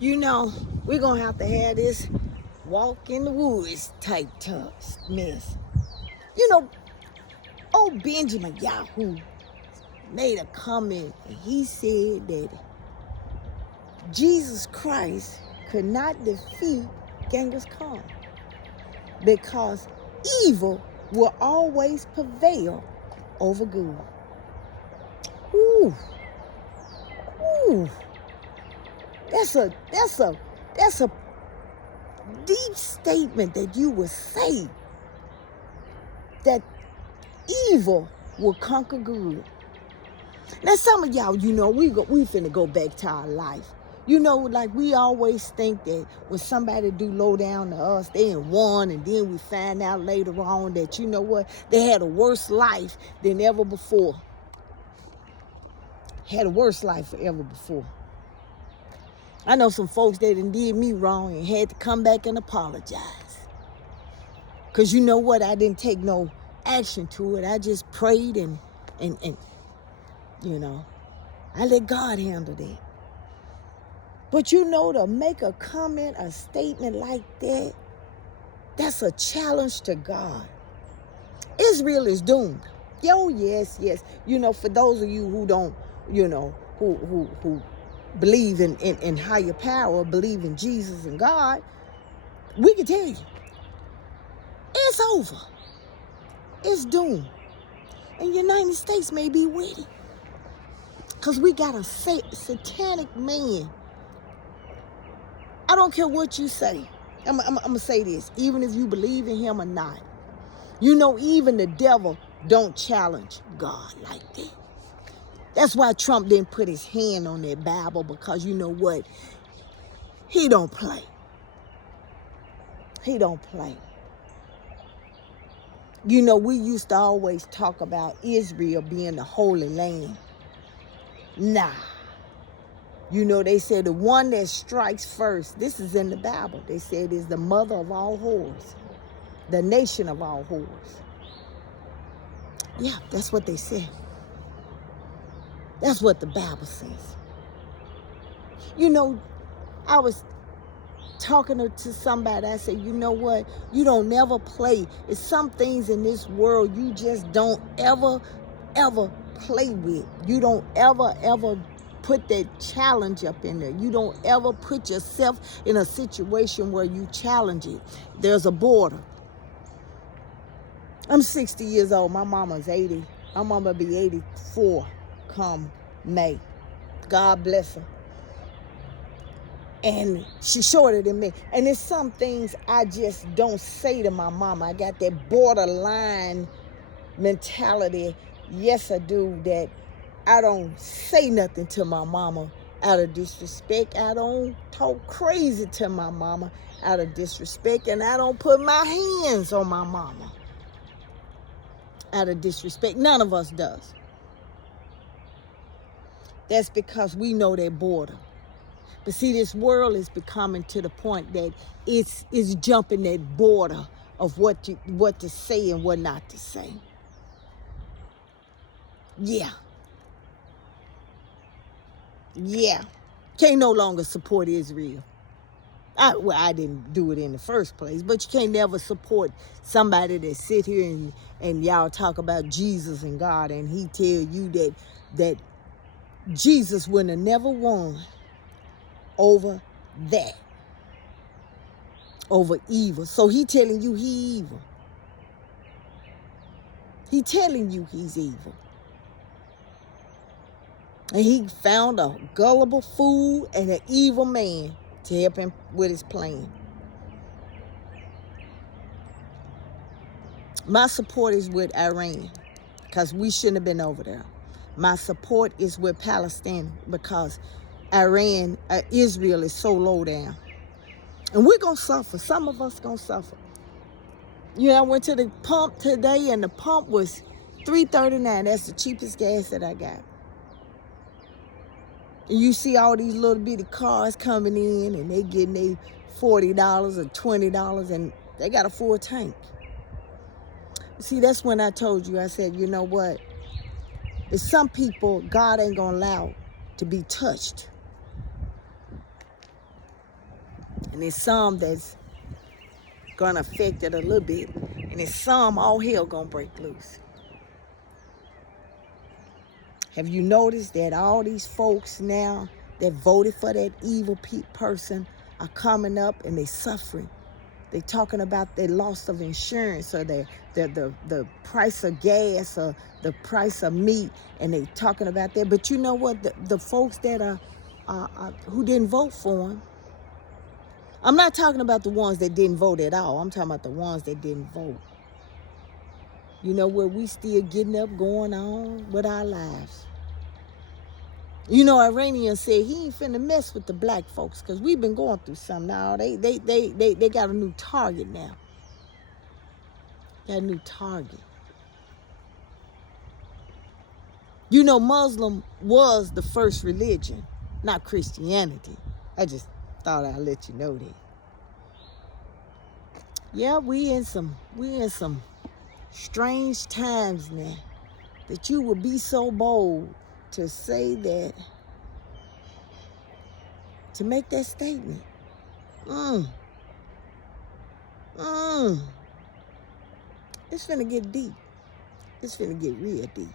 You know, we're going to have this walk in the woods type mess. You know, old Benjamin Yahoo made a comment and he said that Jesus Christ could not defeat Genghis Khan because evil will always prevail over good. Ooh, ooh, that's a deep statement that you would say that evil will conquer good. Now, some of y'all, we finna go back to our life. Like we always think that when somebody do low down to us, they ain't won, and then we find out later on that, they had a worse life than ever before. Had a worse life than ever before. I know some folks that did me wrong and had to come back and apologize. Because you know what? I didn't take no action to it. I just prayed and I let God handle that. But to make a comment, a statement like that, that's a challenge to God. Israel is doomed. Yes. For those of you who don't, who believe in higher power, believe in Jesus and God, we can tell you, it's over. It's doomed. And the United States may be with it. Because we got a satanic man. I don't care what you say. I'm going to say this. Even if you believe in him or not. Even the devil don't challenge God like that. That's why Trump didn't put his hand on that Bible. Because you know what? He don't play. He don't play. We used to always talk about Israel being the Holy Land. Nah. They said the one that strikes first, this is in the Bible, they said is the mother of all whores, the nation of all whores. Yeah, that's what they said. That's what the Bible says. I was talking to somebody, I said, you know what? You don't never play. It's some things in this world you just don't ever play with. You don't ever put that challenge up in there. You don't ever put yourself in a situation where you challenge it. There's a border. I'm 60 years old. My mama's 80. My mama be 84 come May. God bless her. And she's shorter than me. And there's some things I just don't say to my mama. I got that borderline mentality. Yes, I do. That I don't say nothing to my mama out of disrespect. I don't talk crazy to my mama out of disrespect. And I don't put my hands on my mama out of disrespect. None of us does. That's because we know that border. But see, this world is becoming to the point that it's jumping that border of what to say and what not to say. Yeah. Can't no longer support Israel. I didn't do it in the first place, but you can't never support somebody that sit here and y'all talk about Jesus and God, and he tell you that Jesus wouldn't have never won over that, over evil. So he telling you he evil. He telling you he's evil. And he found a gullible fool and an evil man to help him with his plan. My support is with Iran because we shouldn't have been over there. My support is with Palestine because Israel is so low down. And we're going to suffer. Some of us going to suffer. I went to the pump today and the pump was $3.39. That's the cheapest gas that I got. And you see all these little bitty cars coming in and they getting their $40 or $20 and they got a full tank. See, that's when I told you, I said, you know what? There's some people God ain't going to allow to be touched. And there's some that's gonna affect it a little bit. And there's some all hell gonna break loose. Have you noticed that all these folks now that voted for that evil person are coming up and they suffering? They're talking about their loss of insurance or the price of gas or the price of meat, and they talking about that. But you know what? The folks that are who didn't vote for them, I'm not talking about the ones that didn't vote at all. I'm talking about the ones that didn't vote. You know what? We still getting up, going on with our lives. You know, Iranian said he ain't finna mess with the black folks because we've been going through something now. They got a new target now. Got a new target. You know, Muslim was the first religion, not Christianity. I just thought I'd let you know that. Yeah, we in some strange times now. That you would be so bold to say that, to make that statement. It's finna get deep. It's finna get real deep.